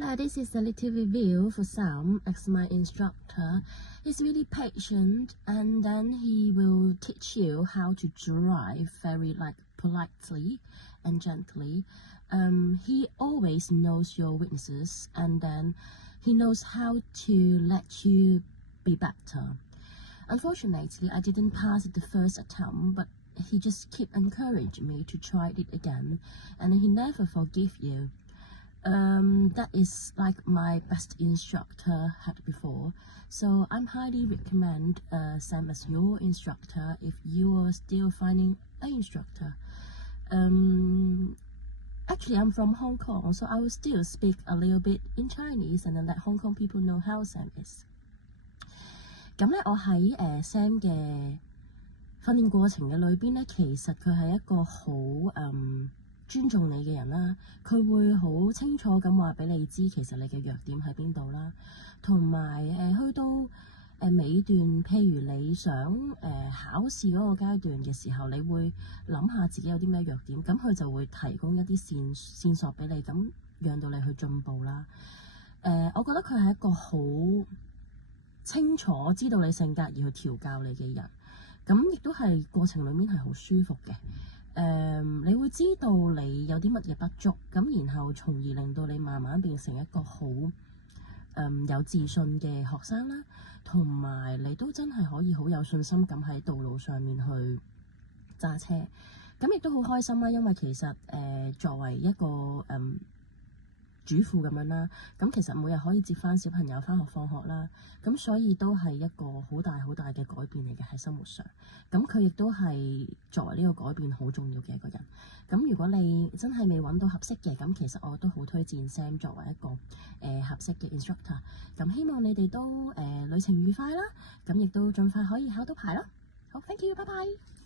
Hello, this is a little review for Sam as my instructor. He's really patient and then he will teach you how to drive very politely and gently. He always knows your weaknesses and then he knows how to let you be better. Unfortunately, I didn't pass it the first attempt, but he just keep encouraging me to try it again and he never forgive you. That is like my best instructor had before, so I'm highly recommend Sam as your instructor if you are still finding an instructor. Actually, I'm from Hong Kong, so I will still speak a little bit in Chinese and then let Hong Kong people know how Sam is. 咁咧，我喺Sam 嘅訓練過程嘅裏邊咧，其實佢係一個好尊重你嘅人啦，佢會好清楚咁話俾你知其實你嘅弱點喺邊度啦，同埋去到尾段，譬如你想考試嗰個階段嘅時候，你會諗下自己有啲咩弱點，咁佢就會提供一啲線索俾你，咁讓到你去進步啦。我覺得佢係一個好清楚知道你性格而去調教你嘅人，咁亦都係過程裡面係好舒服嘅。你會知道你有啲乜嘢不足，咁然後從而令到你慢慢變成一個好有自信嘅學生啦，同埋你都真係可以好有信心咁喺道路上面去揸車，咁亦都好開心啦，因為其實作為一個主婦咁樣啦，咁其實每日可以接返小朋友返學放學啦，咁所以都係一個好大好大嘅改變嚟嘅喺生活上。咁佢亦都係作為呢個改變好重要嘅一個人。咁如果你真係未揾到合適嘅，咁其實我都好推薦 Sam 作為一個合適嘅 instructor。咁希望你哋都旅程愉快啦，咁亦都盡快可以考到牌啦。好 ，thank you，拜拜。